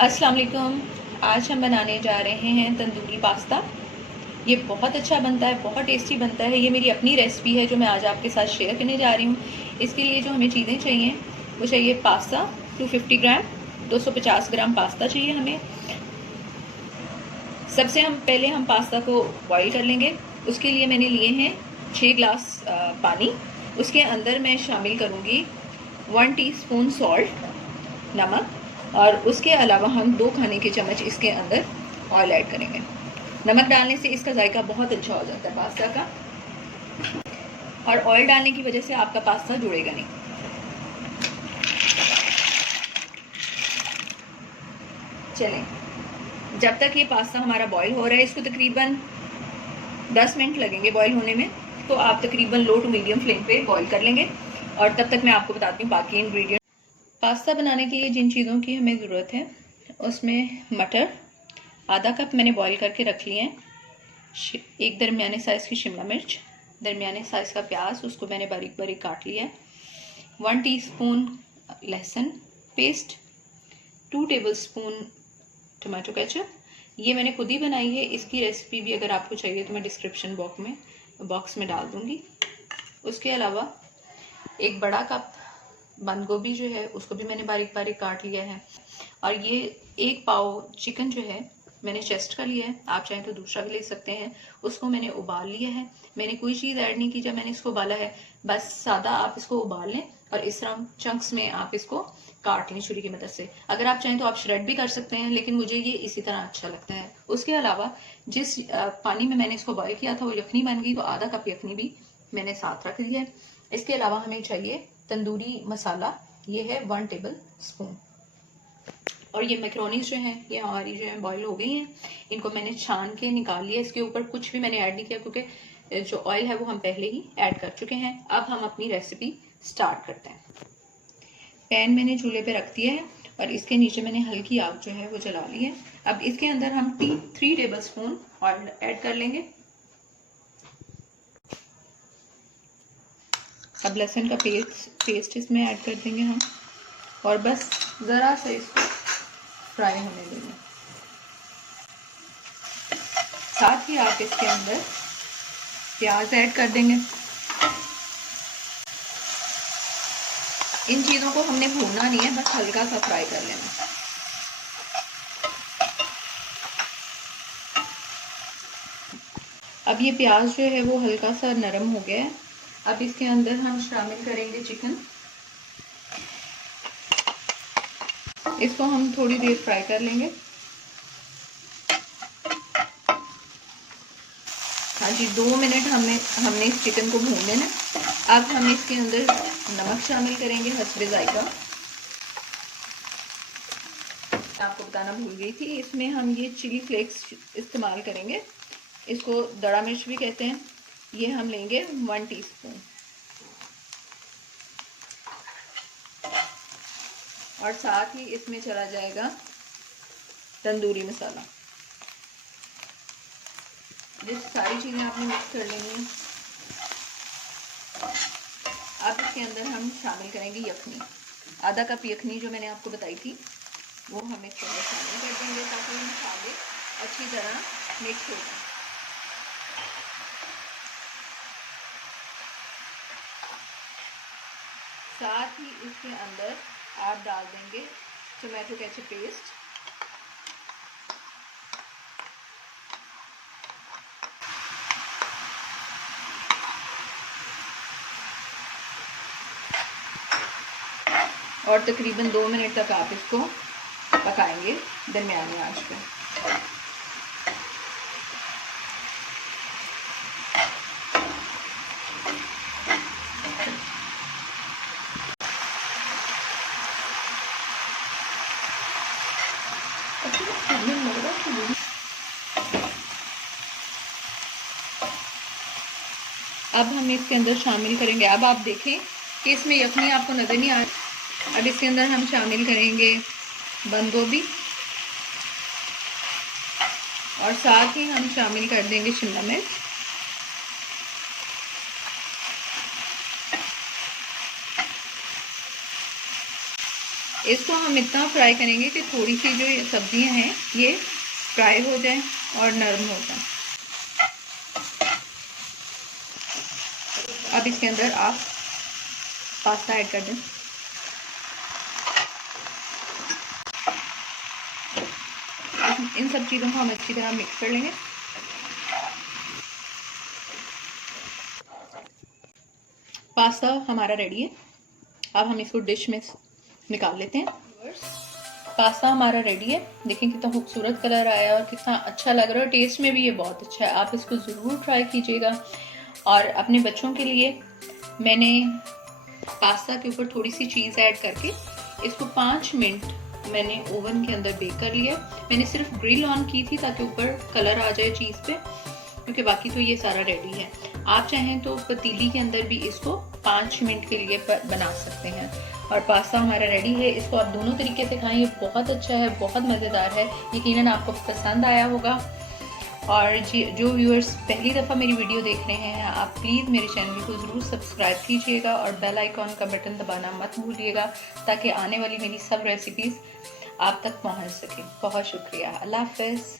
अस्सलाम वालेकुम। आज हम बनाने जा रहे हैं तंदूरी पास्ता। ये बहुत अच्छा बनता है, बहुत टेस्टी बनता है। ये मेरी अपनी रेसिपी है जो मैं आज आपके साथ शेयर करने जा रही हूँ। इसके लिए जो हमें चीज़ें चाहिए वो चाहिए पास्ता 250 ग्राम, 250 ग्राम पास्ता चाहिए हमें। सबसे पहले हम पास्ता को बॉईल कर लेंगे। उसके लिए मैंने लिए हैं 6 ग्लास पानी। उसके अंदर मैं शामिल करूँगी 1 टीस्पून सॉल्ट, नमक, और उसके अलावा हम 2 खाने के चम्मच इसके अंदर ऑयल ऐड करेंगे। नमक डालने से इसका जायका बहुत अच्छा हो जाता है पास्ता का, और ऑयल डालने की वजह से आपका पास्ता जुड़ेगा नहीं। चलें, जब तक ये पास्ता हमारा बॉईल हो रहा है, इसको तकरीबन 10 मिनट लगेंगे बॉईल होने में, तो आप तकरीबन लो टू मीडियम फ्लेम पे बॉईल कर लेंगे। और तब तक मैं आपको बताती हूँ बाकी इंग्रेडिएंट। पास्ता बनाने के लिए जिन चीज़ों की हमें ज़रूरत है उसमें मटर आधा कप मैंने बॉईल करके रख लिए हैं, एक दरमियाने साइज़ की शिमला मिर्च, दरमियाने साइज़ का प्याज, उसको मैंने बारीक बारीक काट लिया है, 1 टीस्पून लहसुन पेस्ट, 2 टेबलस्पून टमाटो केचप। ये मैंने खुद ही बनाई है। इसकी रेसिपी भी अगर आपको चाहिए तो मैं डिस्क्रिप्शन बॉक्स में डाल दूँगी। उसके अलावा एक बड़ा कप बंद गोभी जो है उसको भी मैंने बारीक बारीक काट लिया है। और ये 1 पाव चिकन जो है मैंने चेस्ट का लिया है, आप चाहें तो दूसरा भी ले सकते हैं। उसको मैंने उबाल लिया है। मैंने कोई चीज़ ऐड नहीं की जब मैंने इसको उबाला है, बस सादा आप इसको उबाल लें और इस तरह चंक्स में आप इसको काट लें छुरी की मदद से। अगर आप चाहें तो आप श्रेड भी कर सकते हैं, लेकिन मुझे ये इसी तरह अच्छा लगता है। उसके अलावा जिस पानी में मैंने इसको बॉयल किया था वो यखनी बन गई, तो आधा कप यखनी भी मैंने साथ रख ली है। इसके अलावा हमें चाहिए तंदूरी मसाला, ये है 1 टेबल स्पून। और ये मैक्रोनीज जो हैं ये हमारी जो है बॉईल हो गई हैं। इनको मैंने छान के निकाल लिया। इसके ऊपर कुछ भी मैंने ऐड नहीं किया क्योंकि जो ऑयल है वो हम पहले ही ऐड कर चुके हैं। अब हम अपनी रेसिपी स्टार्ट करते हैं। पैन मैंने चूल्हे पे रख दिया है और इसके नीचे मैंने हल्की आग जो है वो जला ली है। अब इसके अंदर हम 3 टेबल स्पून ऑयल ऐड कर लेंगे। अब लहसुन का पेस्ट इसमें ऐड कर देंगे हम, और बस ज़रा सा इसको फ्राई होने देंगे। साथ ही आप इसके अंदर प्याज ऐड कर देंगे। इन चीज़ों को हमने भूनना नहीं है, बस हल्का सा फ्राई कर लेना। अब ये प्याज जो है वो हल्का सा नरम हो गया है। अब इसके अंदर हम शामिल करेंगे चिकन। इसको हम थोड़ी देर फ्राई कर लेंगे। हाँ जी, 2 मिनट हमने इस चिकन को भून लेना। अब हम इसके अंदर नमक शामिल करेंगे हस्बे जायका। आपको बताना भूल गई थी, इसमें हम ये चिली फ्लेक्स इस्तेमाल करेंगे। इसको दड़ा मिर्च भी कहते हैं। ये हम लेंगे 1 टीस्पून। और साथ ही इसमें चला जाएगा तंदूरी मसाला। ये सारी चीज़ें आपने मिक्स कर लेनी है। अब इसके अंदर हम शामिल करेंगे यखनी। आधा कप यखनी जो मैंने आपको बताई थी वो हम इसके अंदर शामिल कर देंगे ताकि मसाले अच्छी तरह मिक्स हो जाए। साथ ही इसके अंदर आप डाल देंगे टोमेटो केचप पेस्ट, और तकरीबन 2 मिनट तक आप इसको पकाएंगे दरमियानी आंच पे। अब हम इसके अंदर शामिल करेंगे, अब आप देखें कि इसमें यखनी आपको नज़र नहीं आ रही। अब इसके अंदर हम शामिल करेंगे बंद गोभी, और साथ ही हम शामिल कर देंगे शिमला मिर्च। इसको हम इतना फ्राई करेंगे कि थोड़ी सी जो ये सब्जियां हैं ये फ्राई हो जाएं और नरम हो जाएं। अब इसके अंदर आप पास्ता ऐड कर दें। इन सब चीज़ों को हम अच्छी तरह मिक्स कर लेंगे। पास्ता हमारा रेडी है। अब हम इसको डिश में निकाल लेते हैं। पास्ता हमारा रेडी है। देखें कितना खूबसूरत कलर आया और कितना अच्छा लग रहा है। टेस्ट में भी ये बहुत अच्छा है। आप इसको ज़रूर ट्राई कीजिएगा। और अपने बच्चों के लिए मैंने पास्ता के ऊपर थोड़ी सी चीज़ ऐड करके इसको 5 मिनट मैंने ओवन के अंदर बेक कर लिया। मैंने सिर्फ ग्रिल ऑन की थी ताकि ऊपर कलर आ जाए चीज़ पे, क्योंकि बाकी तो ये सारा रेडी है। आप चाहें तो पतीली के अंदर भी इसको 5 मिनट के लिए बना सकते हैं। और पास्ता हमारा रेडी है। इसको आप दोनों तरीके से खाएं, ये बहुत अच्छा है, बहुत मज़ेदार है। यकीनन आपको पसंद आया होगा। और जो व्यूअर्स पहली दफ़ा मेरी वीडियो देख रहे हैं, आप प्लीज़ मेरे चैनल को ज़रूर सब्सक्राइब कीजिएगा और बेल आइकॉन का बटन दबाना मत भूलिएगा, ताकि आने वाली मेरी सब रेसिपीज़ आप तक पहुंच सके। बहुत शुक्रिया। अल्लाह हाफ़िज़।